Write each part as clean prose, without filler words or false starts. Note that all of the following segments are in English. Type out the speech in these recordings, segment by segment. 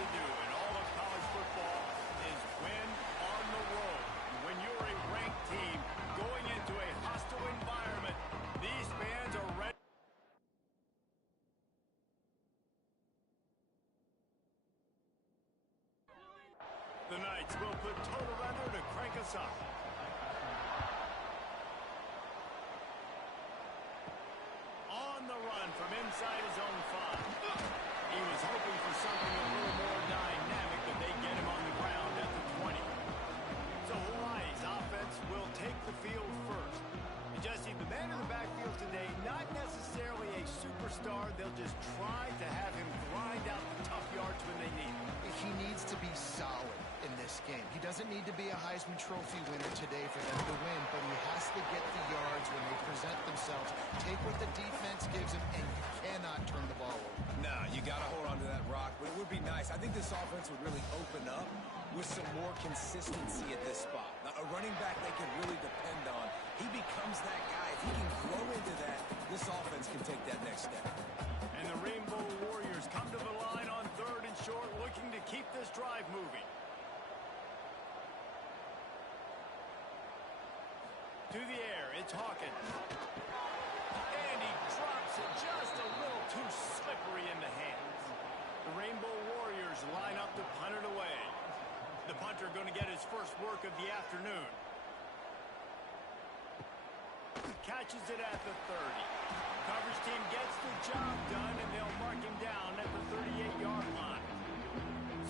to do in all of college football is win on the road. When you're a ranked team going into a hostile environment, these fans are ready. The Knights will put total under to crank us up. On the run from inside his own 5. He was hoping for something a little more dynamic, but they get him on the ground at the 20. So Hawaii's offense will take the field first. And Jesse, the man in the backfield today, not necessarily a superstar. They'll just try to have him grind out the tough yards when they need him. He needs to be solid in this game. He doesn't need to be a Heisman Trophy winner today for them to win, but he has to get the yards when they present themselves. Take what the defense gives him, and you cannot turn the ball over. Nah, you got to hold on to that rock, but it would be nice. I think this offense would really open up with some more consistency at this spot. Now, a running back they can really depend on. He becomes that guy. If he can grow into that, this offense can take that next step. And the Rainbow Warriors come to the line on 3rd and short, looking to keep this drive moving. To the air, it's Hawkins. And he drops it just a little too slippery in the hands. The Rainbow Warriors line up to punt it away. The punter going to get his first work of the afternoon. Catches it at the 30. Coverage team gets the job done, and they'll mark him down at the 38-yard line.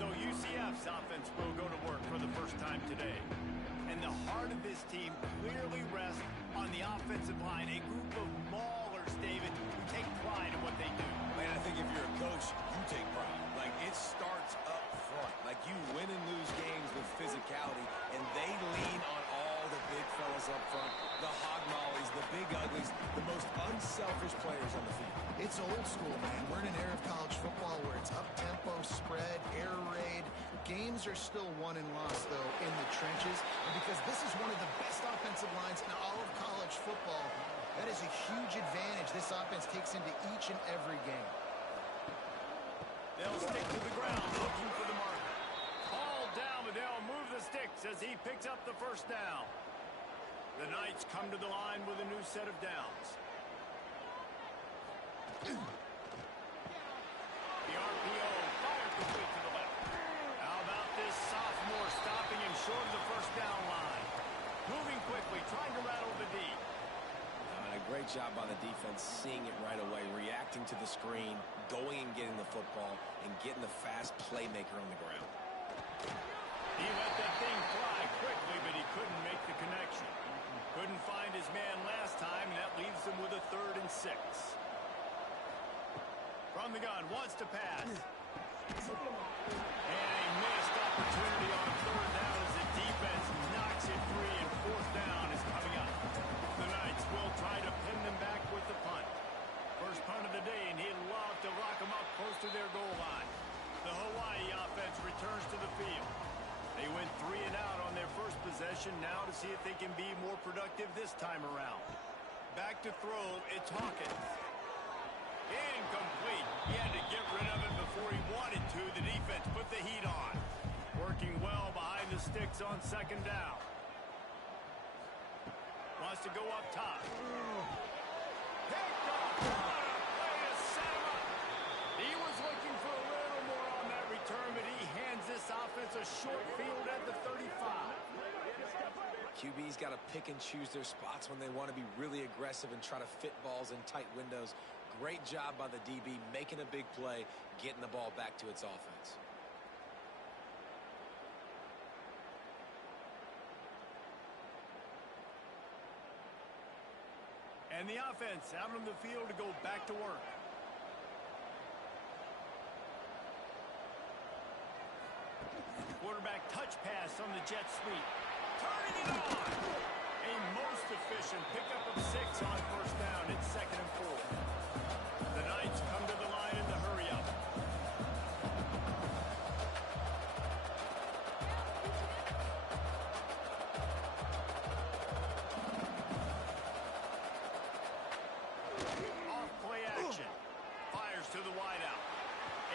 So UCF's offense will go to work for the first time today. And the heart of this team clearly rests on the offensive line, a group of maulers, David, who take pride in what they do. Man, I think if you're a coach, you take pride. Like, it starts up front. Like, you win and lose games with physicality, and they lean on all the big fellas up front, the hog mollies, the big uglies, the most unselfish players on the field. It's old school, man. We're in an era of college football where it's up-tempo, spread, air raid. Games are still won and lost, though, in the trenches. And because this is one of the best offensive lines in all of college football, that is a huge advantage this offense takes into each and every game. They'll stick to the ground looking for the marker. Called down, but they'll move the sticks as he picks up the first down. The Knights come to the line with a new set of downs. The RPO fired complete to the left. How about this sophomore stopping him short of the first down line? Moving quickly, trying to rattle the D. A great job by the defense, seeing it right away, reacting to the screen, going and getting the football, and getting the fast playmaker on the ground. He let that thing fly quickly, but he couldn't make the connection. Couldn't find his man last time, and that leaves him with a 3rd and 6. From the gun, wants to pass. And a missed opportunity on 3rd down as the defense knocks it free, and 4th down is coming up. The Knights will try to pin them back with the punt. First punt of the day, and he'd love to lock them up close to their goal line. The Hawaii offense returns to the field. They went 3 and out on their first possession, now to see if they can be more productive this time around. Back to throw, it's Hawkins. Incomplete. He had to get rid of it before he wanted to. The defense put the heat on. Working well behind the sticks on 2nd down. Wants to go up top. Picked off. What a play to set him up. He was looking for a little more on that return, but he hands this offense a short field at the 35. QB's got to pick and choose their spots when they want to be really aggressive and try to fit balls in tight windows. Great job by the DB, making a big play, getting the ball back to its offense. And the offense out on the field to go back to work. Quarterback touch pass on the jet sweep. Turning it on! A most efficient pickup of 6 on 1st down. It's 2nd and 4. The Knights come to the line in the hurry-up. Off play action. Fires to the wideout.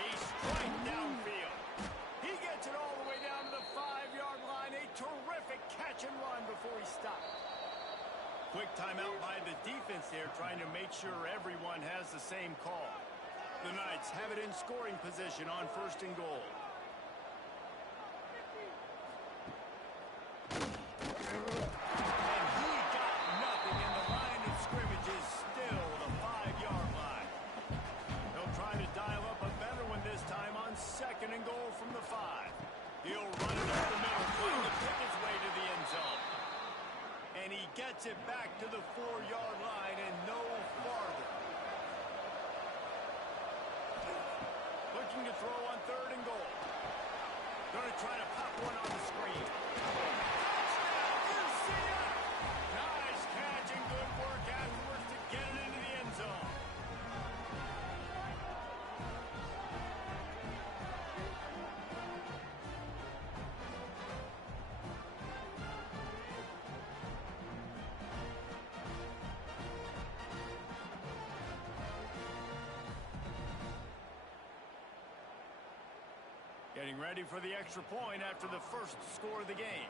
A strike downfield. gets it all the way down to the 5-yard line. A terrific catch and run before he stopped. Quick timeout by the defense there, trying to make sure everyone has the same call. The Knights have it in scoring position on 1st and goal. And he got nothing, and the line of scrimmage is still the 5-yard line. They'll try to dial up a better one this time on 2nd and goal from the 5. He'll run it up the middle, trying to pick his way to the end zone. And he gets it back to the 4-yard line and no farther. Looking to throw on 3rd and goal. Going to try to pop one on the screen. Touchdown, UCF! Nice catch and good work afterwards to get it into the end zone. Getting ready for the extra point after the first score of the game.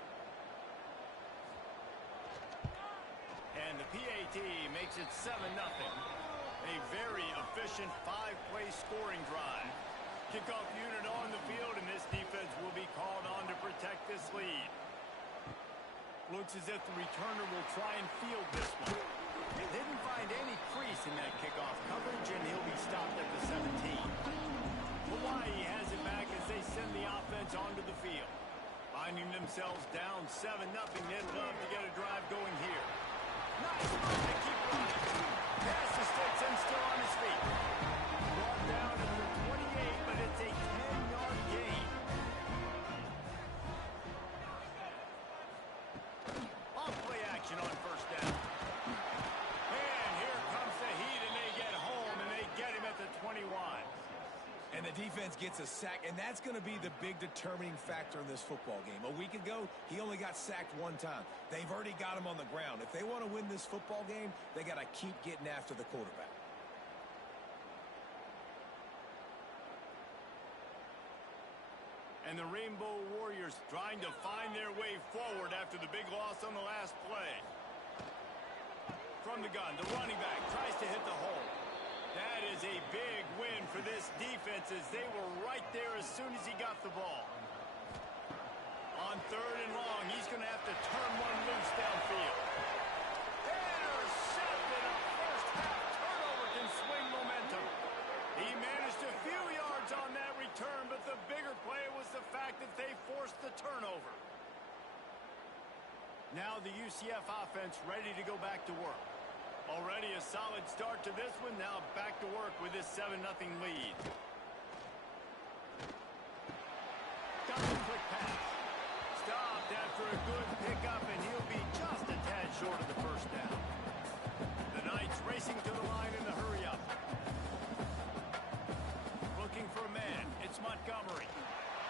And the PAT makes it 7-0. A very efficient 5-play scoring drive. Kickoff unit on the field, and this defense will be called on to protect this lead. Looks as if the returner will try and field this one. Didn't find any crease in that kickoff coverage, and he'll be stopped at the 17. Hawaii has it back as they send the offense onto the field. Finding themselves down 7-0, they'd love to get a drive going here. Nice run, they keep running. Pass the sticks and still on his feet. Brought down at the 28, but it's a 10-yard gain. Off-play action on 1st down. And here comes the heat, and they get home, and they get him at the 21. And the defense gets a sack, and that's going to be the big determining factor in this football game. A week ago, he only got sacked 1 time. They've already got him on the ground. If they want to win this football game, they got to keep getting after the quarterback. And the Rainbow Warriors trying to find their way forward after the big loss on the last play. From the gun, the running back tries to hit the hole. That is a big win for this defense as they were right there as soon as he got the ball. On 3rd and long, he's going to have to turn one loose downfield. Intercepted! A first-half turnover can swing momentum. He managed a few yards on that return, but the bigger play was the fact that they forced the turnover. Now the UCF offense ready to go back to work. Already a solid start to this one. Now back to work with this 7-0 lead. Got a quick pass. Stopped after a good pickup, and he'll be just a tad short of the 1st down. The Knights racing to the line in the hurry-up. Looking for a man. It's Montgomery.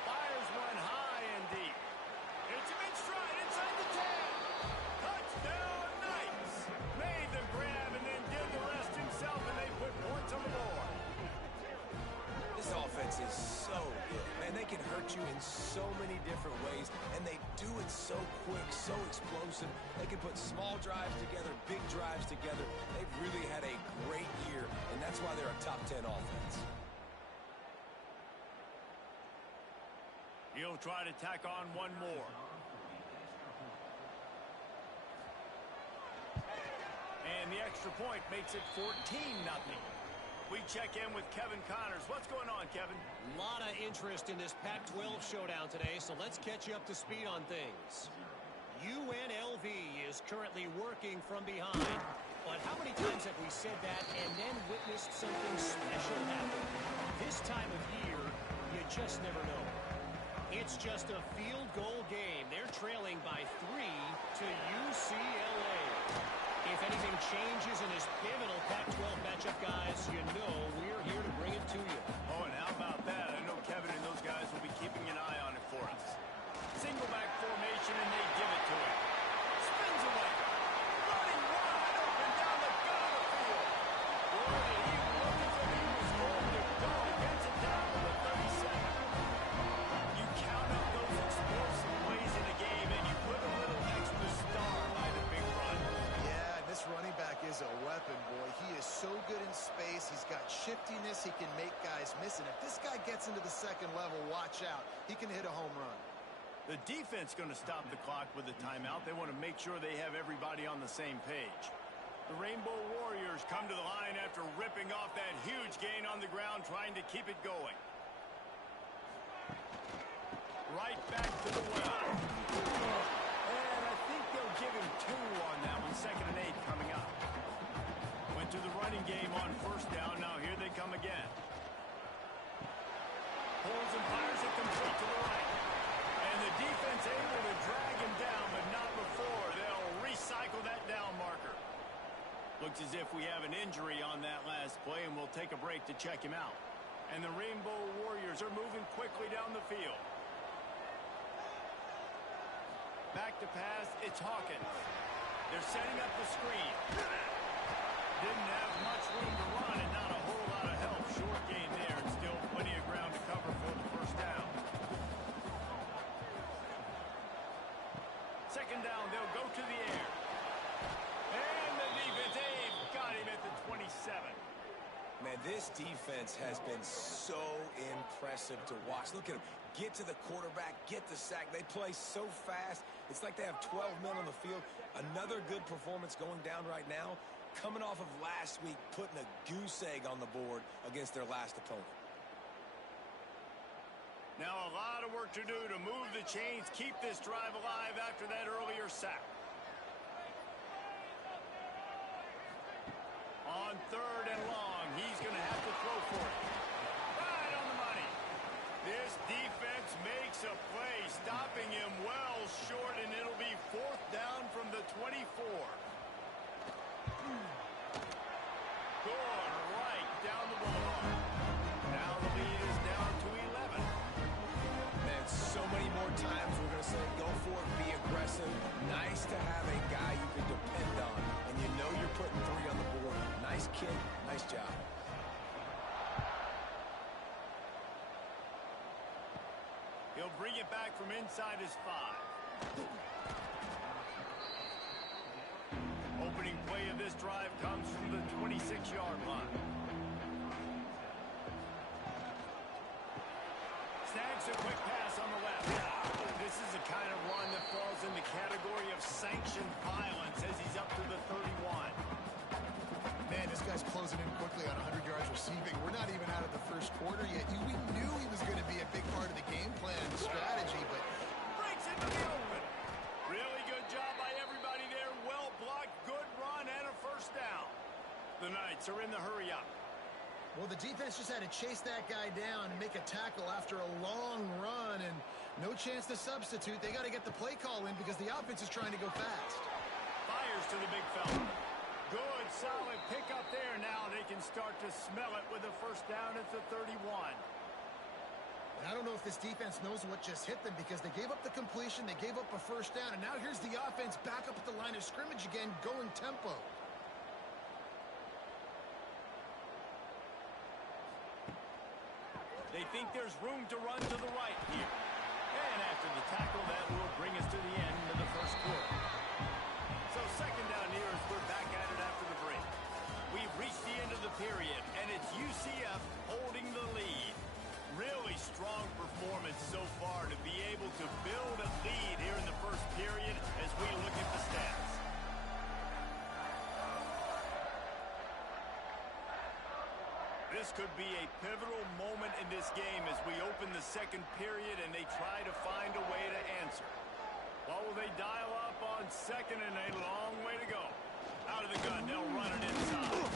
Fires one high and deep. It's a mid-stride inside the 10. Touchdown, Knights! Made the grab and then did the rest himself, and they put points on the board. This offense is so good. Man, they can hurt you in so many different ways, and they do it so quick, so explosive. They can put small drives together, big drives together. They've really had a great year, and that's why they're a top 10 offense. He'll try to tack on one more. And the extra point makes it 14-0. We check in with Kevin Connors. What's going on, Kevin? A lot of interest in this Pac-12 showdown today, so let's catch you up to speed on things. UNLV is currently working from behind, but how many times have we said that and then witnessed something special happen? This time of year, you just never know. It's just a field goal game. They're trailing by 3 to UCLA. If anything changes in this pivotal Pac-12 matchup, guys, you know we're here to bring it to you. Oh, and how about that? I know Kevin and those guys will be keeping an eye on it for us. Single back formation, and they give it to him. Spins away. Running wide open down the gut of the field. Boy, he looked as if he was going to go. Gets it down to the 37. You count on quickness. He's got shiftiness. He can make guys miss. And if this guy gets into the second level, watch out. He can hit a home run. The defense going to stop the clock with a timeout. They want to make sure they have everybody on the same page. The Rainbow Warriors come to the line after ripping off that huge gain on the ground, trying to keep it going. Right back to the well. And I think they'll give him 2 on that one. 2nd and 8 coming up. Went to the running game on 1st down. Now here they come again. Pulls and fires it complete to the right. And the defense able to drag him down, but not before. They'll recycle that down marker. Looks as if we have an injury on that last play, and we'll take a break to check him out. And the Rainbow Warriors are moving quickly down the field. Back to pass, it's Hawkins. They're setting up the screen. Didn't have much room to run and not a whole lot of help. Short gain there and still plenty of ground to cover for the 1st down. 2nd down, they'll go to the air. And the defense, got him at the 27. Man, this defense has been so impressive to watch. Look at them. Get to the quarterback, get the sack. They play so fast. It's like they have 12 men on the field. Another good performance going down right now. Coming off of last week, putting a goose egg on the board against their last opponent. Now a lot of work to do to move the chains, keep this drive alive after that earlier sack. On 3rd and long, he's going to have to throw for it. Right on the money. This defense makes a play, stopping him well short, and it'll be 4th down from the 24. Good right down the ball. Now the lead is down to 11. Man, so many more times we're going to say, go for it, be aggressive. Nice to have a guy you can depend on, and you know you're putting 3 on the board. Nice kick, nice job. He'll bring it back from inside his 5. Opening play of this drive comes from the 26-yard line. Snags a quick pass on the left. This is a kind of run that falls in the category of sanctioned violence as he's up to the 31. Man, this guy's closing in quickly on 100 yards receiving. We're not even out of the 1st quarter yet. We knew he was going to be a big part of the game plan and the strategy, but breaks into the open. Really good job by everybody there. Well blocked, good run, and a 1st down. The Knights are in the hurry-up. well, the defense just had to chase that guy down and make a tackle after a long run, and no chance to substitute. They got to get the play call in because the offense is trying to go fast. Fires to the big fella. Good, solid pickup there. Now they can start to smell it with a 1st down at the 31. I don't know if this defense knows what just hit them because they gave up the completion, they gave up a 1st down, and now here's the offense back up at the line of scrimmage again, going tempo. They think there's room to run to the right here. And after the tackle, that will bring us to the end of the 1st quarter. So 2nd down here as we're back at it after the break. We've reached the end of the period, and it's UCF holding the lead. Really strong performance so far to be able to build a lead here in the 1st period as we look at the stats. This could be a pivotal moment in this game as we open the 2nd period and they try to find a way to answer. What will they dial up on 2nd and a long way to go? Out of the gun, they'll run it inside.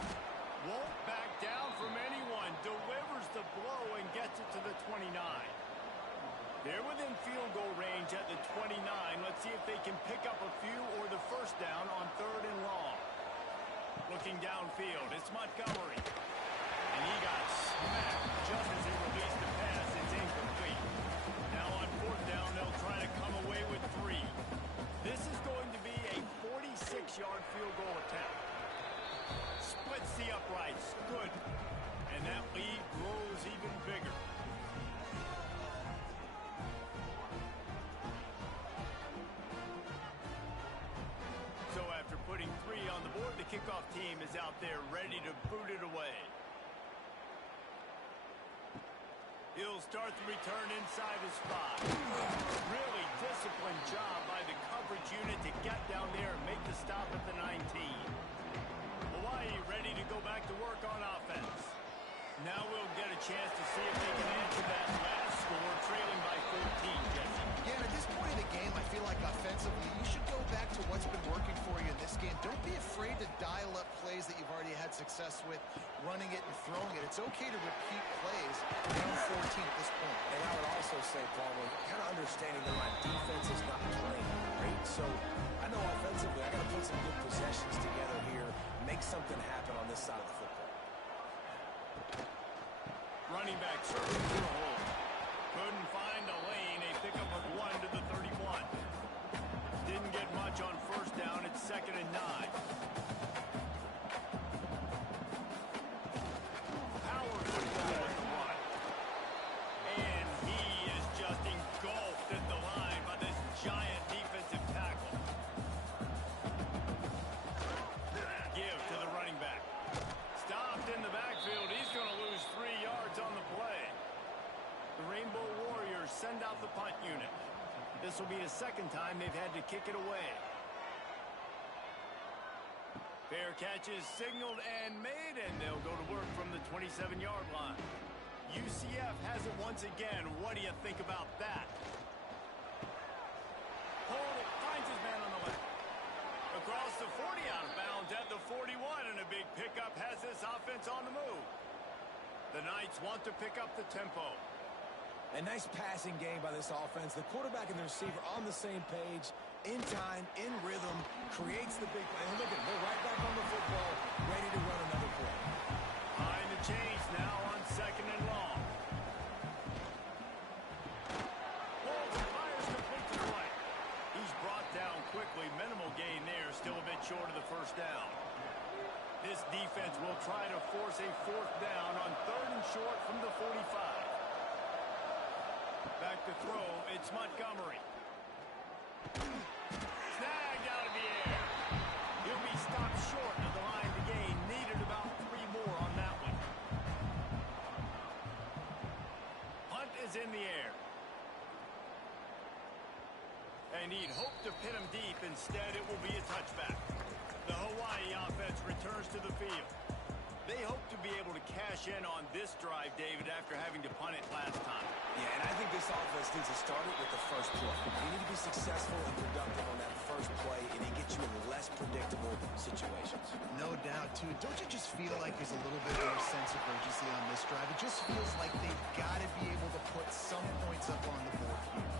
Won't back down from anyone. Delivers the blow and gets it to the 29. They're within field goal range at the 29. Let's see if they can pick up a few or the 1st down on 3rd and long. Looking downfield, it's Montgomery. And he got smacked just as he released the pass. It's incomplete. Now on 4th down, they'll try to come away with 3. This is going to be a 46-yard field goal attempt. Splits the uprights. Good. And that lead grows even bigger. So after putting 3 on the board, the kickoff team is out there ready to boot it away. He'll start the return inside his 5. Really disciplined job by the coverage unit to get down there and make the stop at the 19. Hawaii ready to go back to work on offense. Now we'll get a chance to see if they can answer that last score, trailing by 14, Jesse. Yeah, at this point in the game, I feel like offensively, you should go back to what's been working for you in this game. Don't be afraid to dial up plays that you've already had success with, running it and throwing it. It's okay to repeat plays down 14 at this point. And I would also say, Palmer, kind of understanding that my defense is not playing great. So I know offensively I got to put some good possessions together here, make something happen on this side of the football. Running back searching for a hole. Couldn't find a lane. A pickup of 1 to the 31. Didn't get much on first down. It's 2nd and 9. Power football with the run. And he is just engulfed at the line by this giant defensive tackle. Give to the running back. Stopped in the backfield. He's going to lose 3 yards on the play. The Rainbow Warriors send out the punt unit. This will be the 2nd time they've had to kick it away. Fair catch is signaled and made, and they'll go to work from the 27-yard line. UCF has it once again. What do you think about that? Hold it, finds his man on the left. Across the 40, out of bounds at the 41, and a big pickup has this offense on the move. The Knights want to pick up the tempo. A nice passing game by this offense. The quarterback and the receiver on the same page, in time, in rhythm, creates the big play. And look at them, they're right back on the football, ready to run another play. Behind the chains now on 2nd and long. Holds and fires complete to the right. He's brought down quickly. Minimal gain there, still a bit short of the first down. This defense will try to force a 4th down on 3rd and short from the 45. Back to throw, it's Montgomery. Snagged out of the air. He'll be stopped short of the line to gain. Needed about 3 more on that one. Punt is in the air. And he'd hoped to pin him deep. Instead, it will be a touchback. The Hawaii offense returns to the field. They hope to be able to cash in on this drive, David, after having to punt it last time. Yeah, and I think this offense needs to start it with the first play. You need to be successful and productive on that first play, and it gets you in less predictable situations. No doubt, too. Don't you just feel like there's a little bit more sense of urgency on this drive? It just feels like they've got to be able to put some points up on the board here.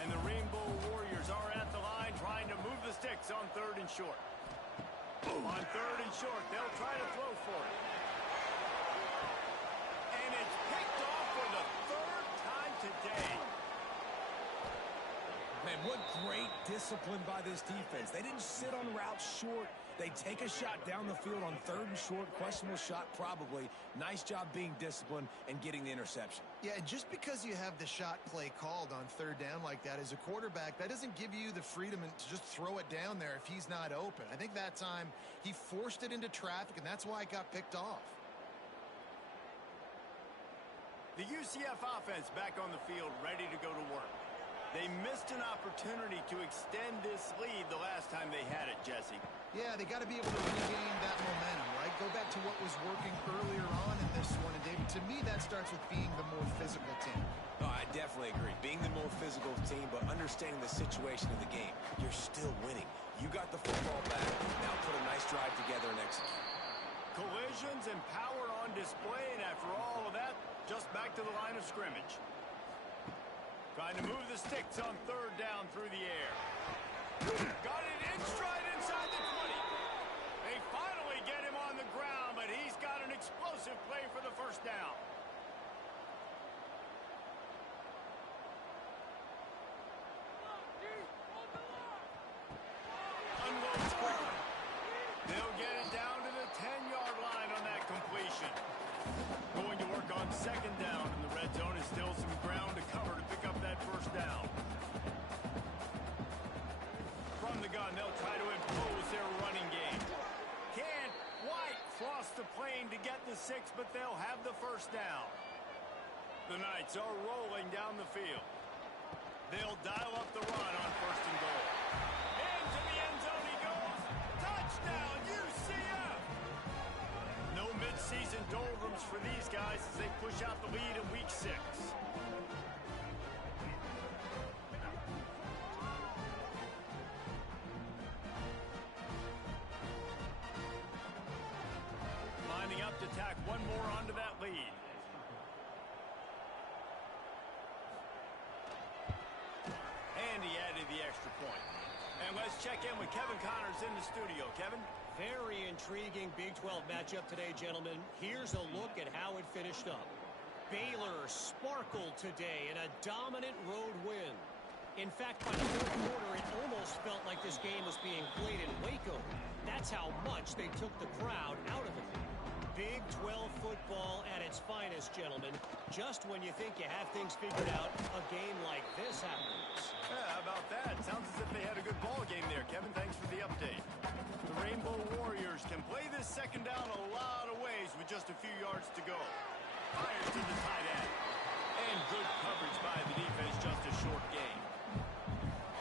And the Rainbow Warriors are at the line trying to move the sticks on 3rd and short. On 3rd and short, they'll try to throw for it. And it's picked off for the 3rd time today. Man, what great discipline by this defense. They didn't sit on routes short. They take a shot down the field on 3rd and short. Questionable shot, probably. Nice job being disciplined and getting the interception. Yeah, and just because you have the shot play called on 3rd down like that as a quarterback, that doesn't give you the freedom to just throw it down there if he's not open. I think that time he forced it into traffic, and that's why it got picked off. The UCF offense back on the field, ready to go to work. They missed an opportunity to extend this lead the last time they had it, Jesse. Yeah, they got to be able to regain that momentum, right? Go back to what was working earlier on in this one. And, David, to me, that starts with being the more physical team. Oh, I definitely agree. Being the more physical team, but understanding the situation of the game. You're still winning. You got the football back. Now put a nice drive together and execute. Collisions and power on display, and after all of that, just back to the line of scrimmage. Trying to move the sticks on 3rd down through the air. Got it in stride inside the 20. They finally get him on the ground, but he's got an explosive play for the 1st down. Unloads quickly. They'll get it down to the 10-yard line on that completion. Going to work on 2nd down, and the red zone is still some ground to cover to pick up that 1st down. From the gun, they'll try to impose their running game. Can't quite cross the plane to get the 6, but they'll have the 1st down. The Knights are rolling down the field. They'll dial up the run on 1st and goal. Into the end zone he goes. Touchdown, UCF! No midseason doldrums for these guys as they push out the lead in Week 6. Lining up to tack one more onto that lead. And he added the extra point. And let's check in with Kevin Connors in the studio. Kevin? Very intriguing Big 12 matchup today, gentlemen. Here's a look at how it finished up. Baylor sparkled today in a dominant road win. In fact, by the fourth quarter, it almost felt like this game was being played in Waco. That's how much they took the crowd out of it. Big 12 football at its finest, gentlemen. Just when you think you have things figured out, a game like this happens. Yeah, how about that? Sounds as if they had a good ball game there, Kevin. Thanks for the update. The Rainbow Warriors can play this second down a lot of ways with just a few yards to go. Fires to the tight end. And good coverage by the defense, just a short gain.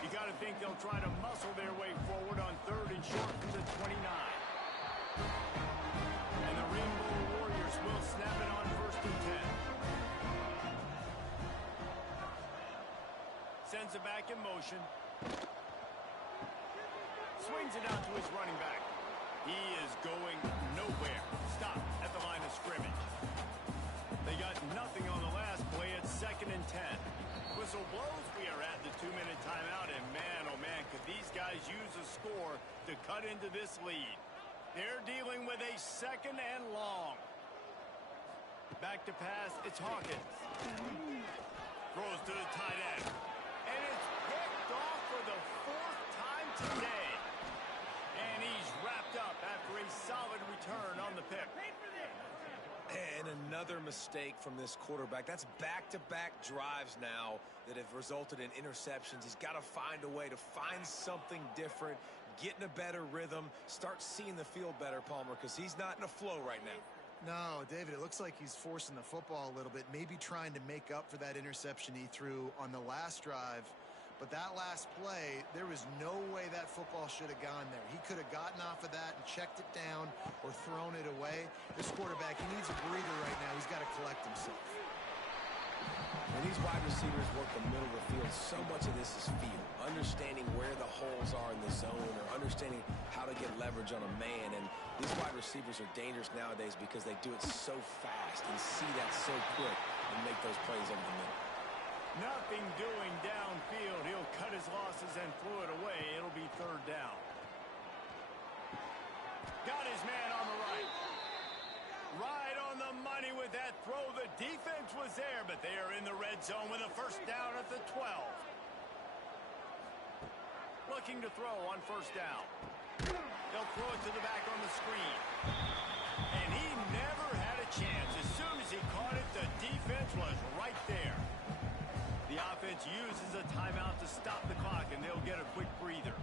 You got to think they'll try to muscle their way forward on 3rd and short from the 29. And the Rainbow Warriors will snap it on 1st and 10. Sends it back in motion. Swings it out to his running back. He is going nowhere. Stop at the line of scrimmage. They got nothing on the last play at 2nd and 10. Whistle blows. We are at the 2-minute timeout. And man, oh man, could these guys use a score to cut into this lead. They're dealing with a 2nd and long. Back to pass. It's Hawkins. Throws to the tight end. And it's picked off for the 4th time today. And he's wrapped up after a solid return on the pick. And another mistake from this quarterback. That's back-to-back drives now that have resulted in interceptions. He's got to find a way to find something different, get in a better rhythm, start seeing the field better, Palmer, because he's not in a flow right now. No, David, it looks like he's forcing the football a little bit, maybe trying to make up for that interception he threw on the last drive. But that last play, there was no way that football should have gone there. He could have gotten off of that and checked it down or thrown it away. This quarterback, he needs a breather right now. He's got to collect himself. When these wide receivers work the middle of the field, so much of this is feel. Understanding where the holes are in the zone or understanding how to get leverage on a man. And these wide receivers are dangerous nowadays because they do it so fast and see that so quick and make those plays over the middle. Nothing doing downfield. He'll cut his losses and throw it away. It'll be 3rd down. Got his man on the right. Right on the money with that throw. The defense was there, but they are in the red zone with a 1st down at the 12. Looking to throw on 1st down. They'll throw it to the back on the screen. And he never had a chance. As soon as he caught it, the defense was right there. The offense uses a timeout to stop the clock, and they'll get a quick breather.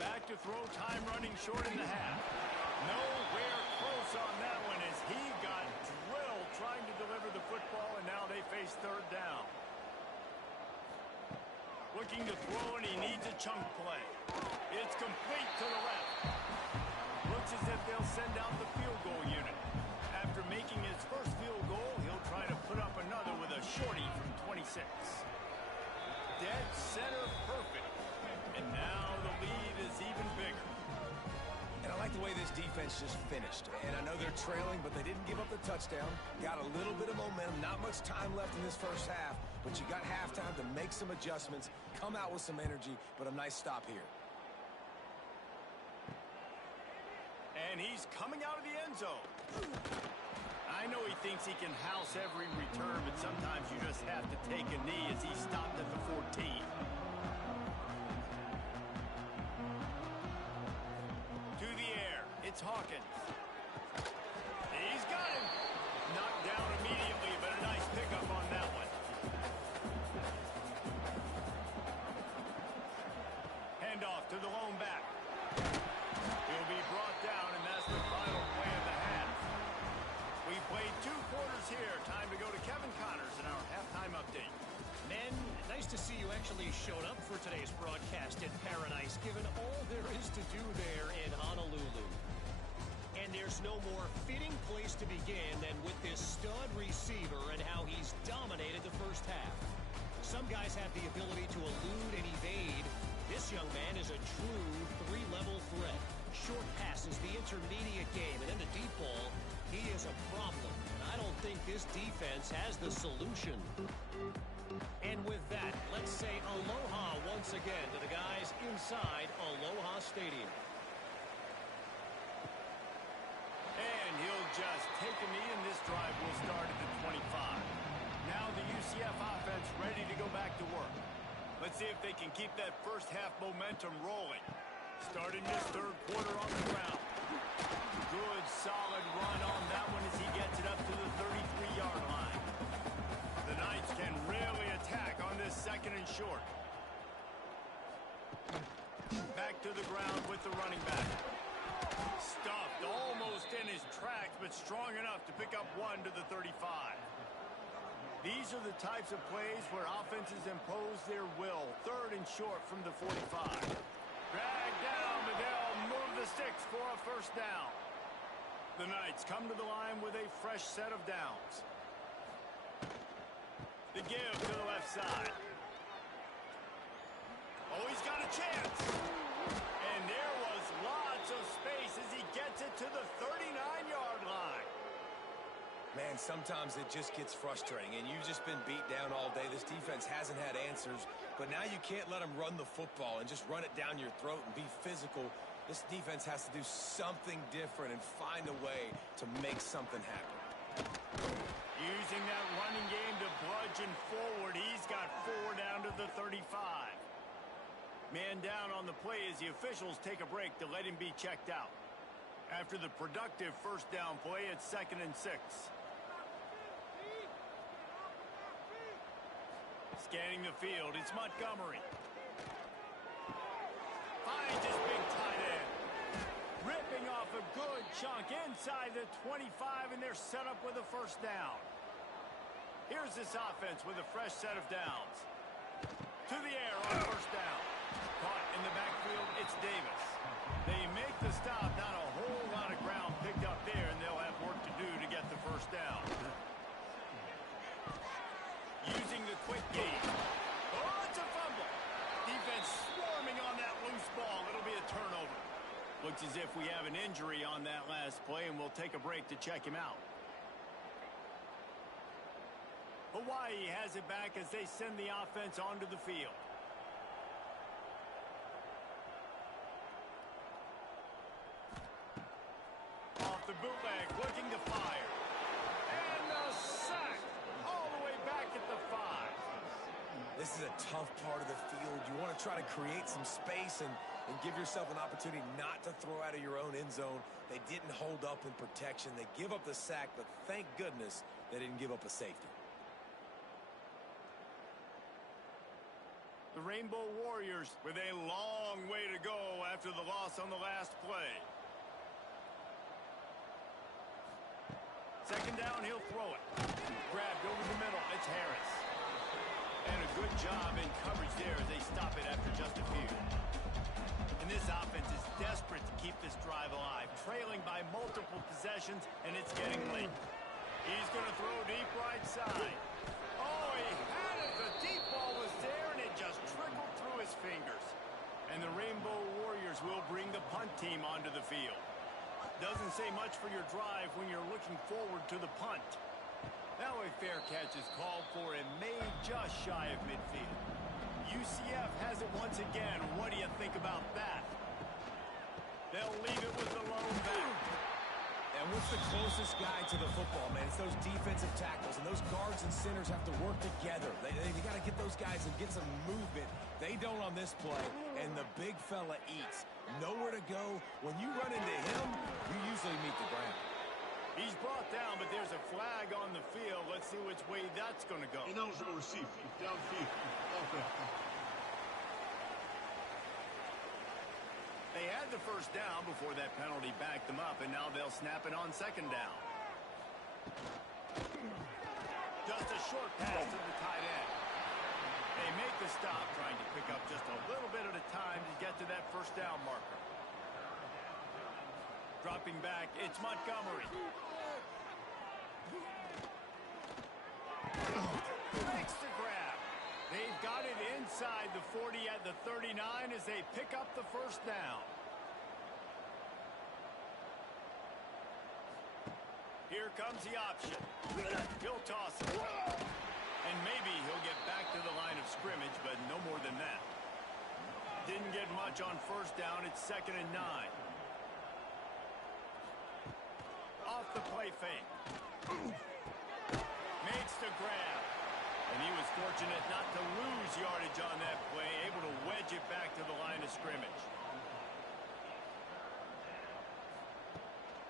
Back to throw, time running short in the half. Nowhere close on that one as he got drilled trying to deliver the football, and now they face 3rd down. Looking to throw, and he needs a chunk play. It's complete to the left. Looks as if they'll send out the field goal unit. After making his first field goal, he'll try to put up another with a shorty from 26. Dead center perfect. And now the lead is even bigger. And I like the way this defense just finished. And I know they're trailing, but they didn't give up the touchdown. Got a little bit of momentum. Not much time left in this first half, but you got halftime to make some adjustments, come out with some energy, but a nice stop here. And he's coming out of the end zone. I know he thinks he can house every return, but sometimes you just have to take a knee as he stopped at the 14. To the air, it's Hawkins. He's got him. Knocked down immediately, but a nice pickup on that one. Handoff to the lone back. He'll be brought down, and that's the final play of the half. We played 2 2 quarters here. Time to go to Kevin Connors in our halftime update. Men, nice to see you actually showed up for today's broadcast in paradise, given all there is to do there in Honolulu. And there's no more fitting place to begin than with this stud receiver and how he's dominated the first half. Some guys have the ability to elude and evade. This young man is a true 3-level threat. Short passes, the intermediate game, and then the deep ball. He is a problem, and I don't think this defense has the solution. And with that, let's say aloha once again to the guys inside Aloha Stadium. And he'll just take a knee, and this drive will start at the 25. Now the UCF offense ready to go back to work. Let's see if they can keep that first half momentum rolling. Starting this 3rd quarter on the ground. Good, solid run on that one as he gets it up to the 33-yard line. The Knights can really attack on this 2nd and short. Back to the ground with the running back. Stuffed almost in his tracks, but strong enough to pick up 1 to the 35. These are the types of plays where offenses impose their will. 3rd and short from the 45. Drag down, but they'll move the sticks for a first down. The Knights come to the line with a fresh set of downs. The give to the left side. Oh, he's got a chance. And there was lots of space as he gets it to the 39-yard line. Man, sometimes it just gets frustrating, and you've just been beat down all day. This defense hasn't had answers, but now you can't let them run the football and just run it down your throat and be physical. This defense has to do something different and find a way to make something happen. Using that running game to bludgeon forward, he's got 4 down to the 35. Man down on the play as the officials take a break to let him be checked out. After the productive first down play, it's 2nd and 6. Scanning the field, it's Montgomery. Finds his big tight end. Ripping off a good chunk inside the 25, and they're set up with a first down. Here's this offense with a fresh set of downs. To the air on first down. Caught in the backfield, it's Davis. They make the stop, not a whole lot of ground picked up there, and they'll have work to do to get the first down. Using the quick game. Oh, it's a fumble. Defense swarming on that loose ball. It'll be a turnover. Looks as if we have an injury on that last play, and we'll take a break to check him out. Hawaii has it back as they send the offense onto the field. Off the bootleg, looking to fire. And the sack all the way back at the 5. This is a tough part of the field. You want to try to create some space and give yourself an opportunity not to throw out of your own end zone. They didn't hold up in protection. They give up the sack, but thank goodness they didn't give up a safety. The Rainbow Warriors with a long way to go after the loss on the last play. 2nd down, he'll throw it. Grabbed over the middle, it's Harris. And a good job in coverage there as they stop it after just a few. And this offense is desperate to keep this drive alive, trailing by multiple possessions, and it's getting late. He's going to throw deep right side. Oh, he had it. The deep ball was there, and it just trickled through his fingers. And the Rainbow Warriors will bring the punt team onto the field. Doesn't say much for your drive when you're looking forward to the punt. Now a fair catch is called for and made just shy of midfield. UCF has it once again. What do you think about that? They'll leave it with the lone back. And what's the closest guy to the football, man? It's those defensive tackles, and those guards and centers have to work together. They got to get those guys and get some movement. They don't on this play, and the big fella eats. Nowhere to go. When you run into him, you usually meet the ground. He's brought down, but there's a flag on the field. Let's see which way that's going to go. They had the first down before that penalty backed them up, and now they'll snap it on 2nd down. Short pass to the tight end. They make the stop, trying to pick up just a little bit at a time to get to that first down marker. Dropping back, it's Montgomery. Makes the grab. They've got it inside the 40 at the 39 as they pick up the first down. Here comes the option. He'll toss it. And maybe he'll get back to the line of scrimmage, but no more than that. Didn't get much on first down. It's 2nd and 9. Off the play fake. Makes the grab. And he was fortunate not to lose yardage on that play, able to wedge it back to the line of scrimmage.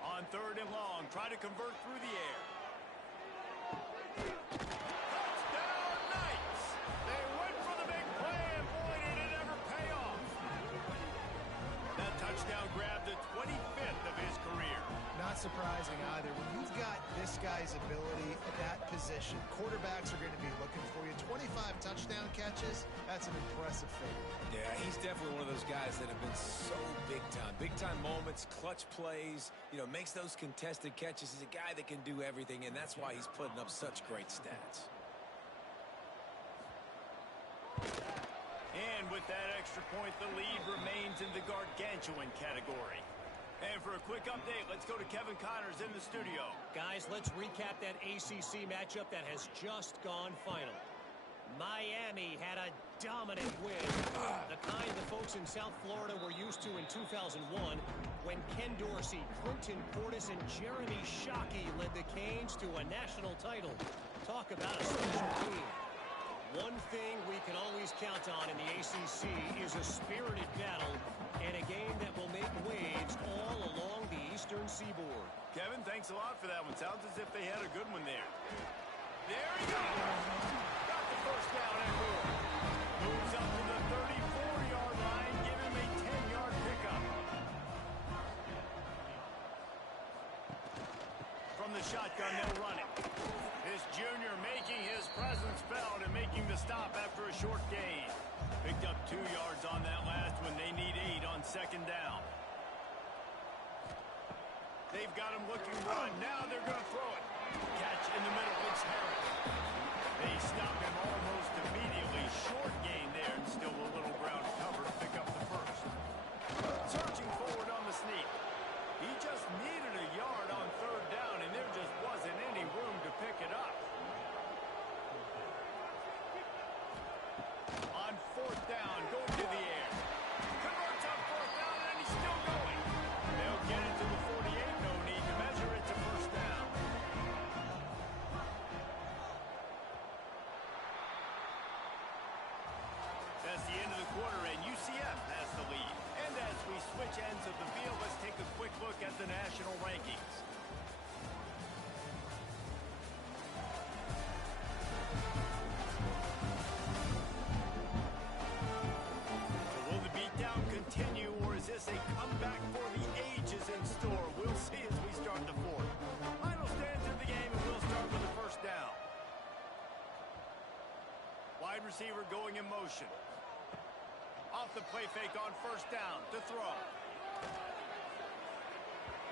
On 3rd and long, try to convert through the air. Touchdown, Knights! They went for the big play, and boy, did it ever pay off. That touchdown grabbed the 25th of his career. Not surprising either. When you've got this guy's ability at that position, quarterbacks are going to be looking for you. 25 touchdown catches, that's an impressive figure. Yeah, he's definitely one of those guys that have been so big time. Big time moments, clutch plays, makes those contested catches. He's a guy that can do everything, and that's why he's putting up such great stats. And with that extra point, the lead remains in the gargantuan category. And for a quick update, let's go to Kevin Connors in the studio. Guys, let's recap that ACC matchup that has just gone final. Miami had a dominant win, the kind the folks in South Florida were used to in 2001 when Ken Dorsey, Clinton Portis, and Jeremy Shockey led the Canes to a national title. Talk about a special team. One thing we can always count on in the ACC is a spirited battle and a game that will make waves all along the Eastern Seaboard. Kevin, thanks a lot for that one. Sounds as if they had a good one there. There he goes! Got the first down and more. Moves up to the 34-yard line, give him a 10-yard pickup. From the shotgun, they'll run it. This junior making his presence felt and making the stop after a short gain. Picked up 2 yards on that last one. They need 8 on 2nd down. They've got him looking run. Now they're going to throw it. Catch in the middle. It's Harris. They stop him almost immediately. Short gain there and still a little ground to cover to pick up the first. Searching forward on the sneak. He just needed a yard on 3rd down, and there just wasn't any room to pick it up. On 4th down, going to the air. Converts on 4th down, and he's still going. They'll get it to the 48. No need to measure it to first down. That's the end of the quarter, and UCF has the lead. And as we switch ends of the field, let's take a quick look at the national rankings. So will the beatdown continue, or is this a comeback for the ages in store? We'll see as we start the 4th. Final stands in the game, and we'll start with the first down. Wide receiver going in motion. Off the play fake on 1st down to throw.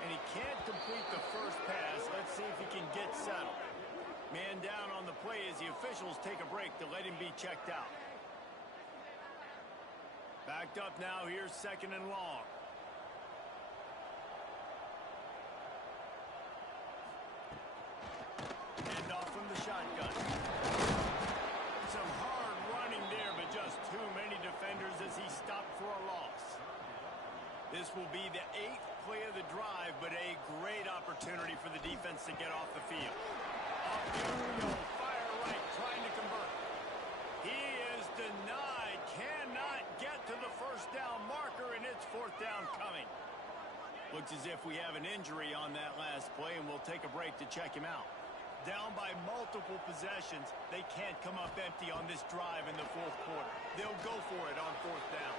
And he can't complete the first pass. Let's see if he can get settled. Man down on the play as the officials take a break to let him be checked out. Backed up now. Here's 2nd and long. Hand off from the shotgun. Some hard running there, but just too many defenders as he stopped for a loss. This will be the 8th play of the drive, but a great opportunity for the defense to get off the field. Off here we go. Fire right, trying to convert. He is denied. Cannot get to the first down marker, and it's 4th down coming. Looks as if we have an injury on that last play, and we'll take a break to check him out. Down by multiple possessions, they can't come up empty on this drive in the 4th quarter. They'll go for it on 4th down.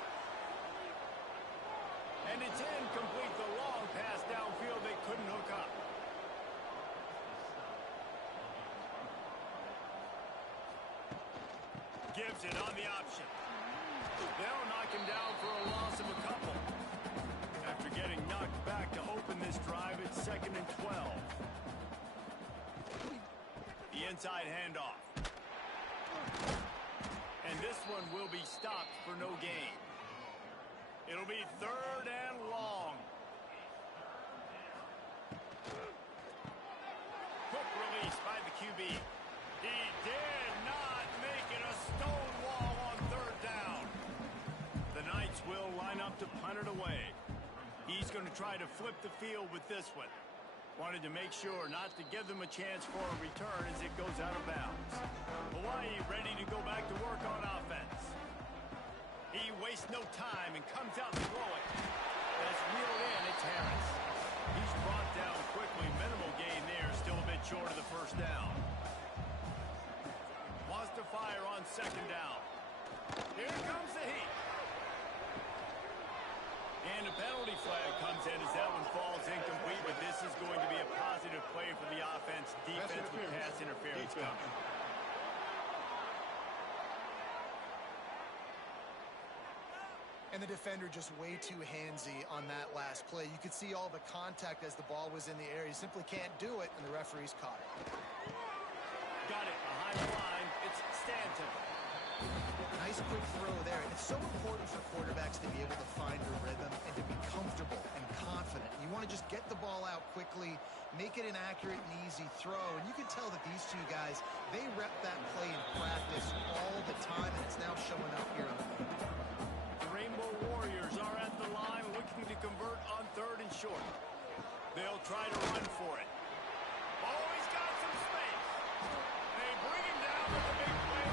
And it's incomplete. The long pass downfield, they couldn't hook up. gives it on the option. They'll knock him down for a loss of a couple. After getting knocked back to open this drive, it's 2nd and 12. The inside handoff. And this one will be stopped for no gain. It'll be 3rd and long. Quick release by the QB. He did not make it a stone wall on 3rd down. The Knights will line up to punt it away. He's going to try to flip the field with this one. Wanted to make sure not to give them a chance for a return as it goes out of bounds. Hawaii ready to go back to work on offense. He wastes no time and comes out to throw it. That's reeled in. It's Harris. He's brought down quickly. Minimal gain there. Still a bit short of the 1st down. Wants to fire on 2nd down. Here comes the heat. And a penalty flag comes in as that one falls incomplete, but this is going to be a positive play for the offense. Defense with pass interference coming. And the defender just way too handsy on that last play. You could see all the contact as the ball was in the air. He simply can't do it, and the referee's caught it. Got it behind the line. It's Stanton. Nice quick throw there. It's so important for quarterbacks to be able to find a rhythm and to be comfortable and confident. You want to just get the ball out quickly, make it an accurate and easy throw. And you can tell that these two guys, they rep that play in practice all the time, and it's now showing up here on the field. The Rainbow Warriors are at the line looking to convert on 3rd and short. They'll try to run for it. Oh, he's got some space. They bring him down with the big play.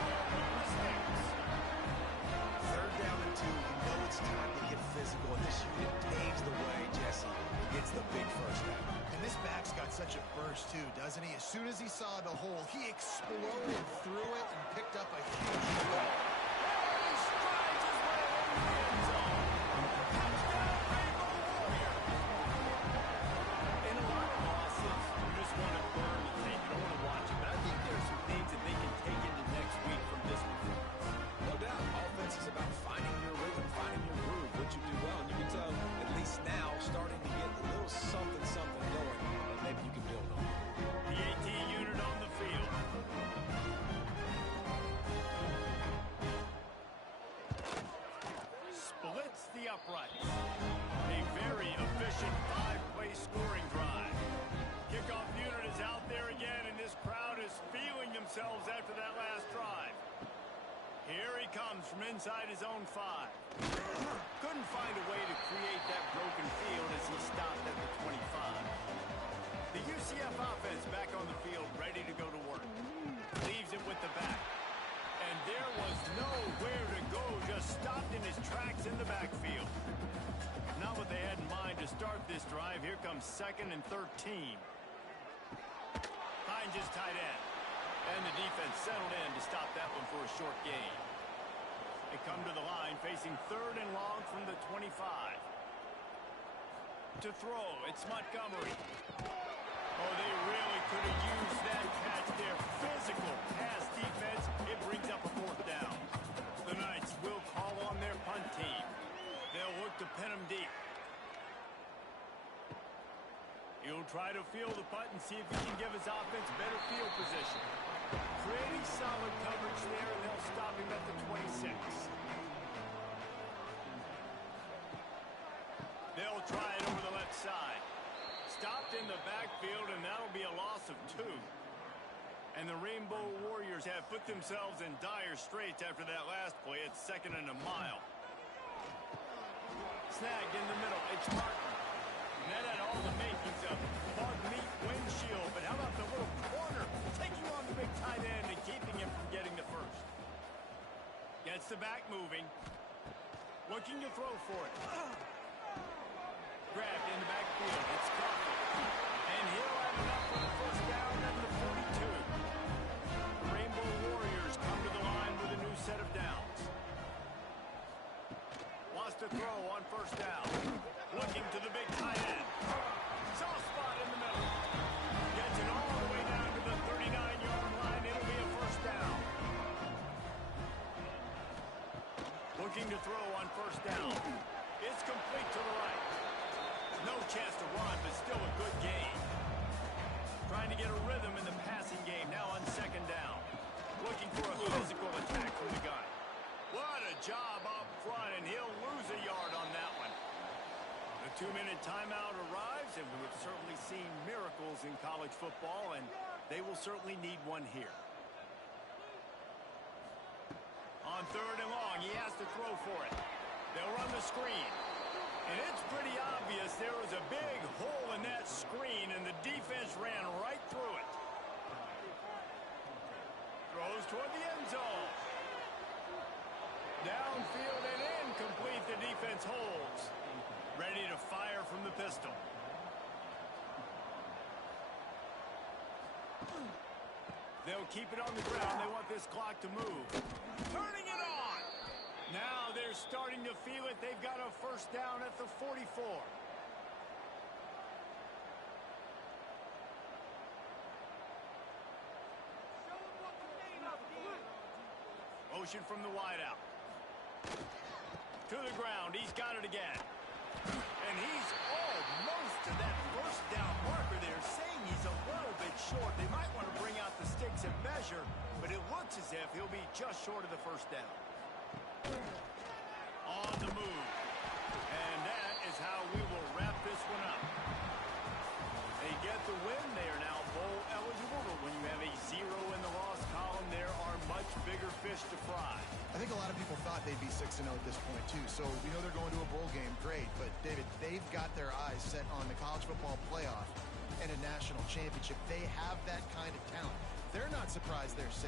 It's time to get physical, and this unit paves the way, Jesse. Gets the big 1st down. And this back's got such a burst, too, doesn't he? As soon as he saw the hole, he exploded through it and picked up a huge yard. He strides his way into the end zone. Touchdown, Rainbow Warrior. In a lot of losses, you just want to burn the tape. You don't want to watch it. But I think there's some things that they can take into next week from this performance. No doubt, offense is about finding your rhythm, finding your groove, what you do well. And you can tell, at least now, starting to get a little something going that maybe you can build on. The AT unit on the field. Splits the uprights. A very efficient 5-play scoring drive. Kickoff unit is out there again, and this crowd is feeling themselves after that last drive. Here he comes from inside his own 5. Couldn't find a way to create that broken field as he stopped at the 25. The UCF offense back on the field, ready to go to work. Leaves it with the back. And there was nowhere to go, just stopped in his tracks in the backfield. Not what they had in mind to start this drive. Here comes 2nd and 13. Finds his tight end. And the defense settled in to stop that one for a short gain. They come to the line facing 3rd and long from the 25. To throw, it's Montgomery. Oh, they really could have used that catch there. Physical pass defense. It brings up a 4th down. The Knights will call on their punt team. They'll look to pin him deep. He'll try to field the punt and see if he can give his offense better field position. Pretty solid coverage there, and they'll stop him at the 26. They'll try it over the left side. Stopped in the backfield, and that'll be a loss of 2. And the Rainbow Warriors have put themselves in dire straits after that last play. It's 2nd and a mile. Snagged in the middle. It's Martin. And that had all the makings of bug meat windshield. But how about the little corner taking on the big tight end and keeping him from getting the 1st? Gets the back moving. Looking to throw for it. Grabbed in the backfield. It's Coffey. And he'll have enough for the 1st down at the 42. The Rainbow Warriors come to the line with a new set of downs. Wants to throw on 1st down. Looking to the big tight end. Soft spot in the middle. Gets it all the way down to the 39-yard line. It'll be a 1st down. a chance to run, but still a good gain. Trying to get a rhythm in the passing game now on second down. Looking for a physical attack from the gun. What a job up front, and he'll lose a yard on that one. The 2-minute timeout arrives, and we've certainly seen miracles in college football, and they will certainly need one here. On third and long, he has to throw for it. They'll run the screen. And it's pretty obvious there was a big hole in that screen, and the defense ran right through it. Throws toward the end zone. Downfield and incomplete. The defense holds. Ready to fire from the pistol. They'll keep it on the ground. They want this clock to move. Turning it on. Now they're starting to feel it. They've got a first down at the 44. Motion from the wideout. To the ground. He's got it again. And he's almost to that first down marker there, saying he's a little bit short. They might want to bring out the sticks and measure, but it looks as if he'll be just short of the first down. On the move. And that is how we will wrap this one up. They get the win. They are now bowl eligible, but when you have a 0 in the loss column, there are much bigger fish to fry. I think a lot of people thought they'd be 6-0 at this point, too. So we know they're going to a bowl game. Great. But, David, they've got their eyes set on the college football playoff and a national championship. They have that kind of talent. They're not surprised they're 6.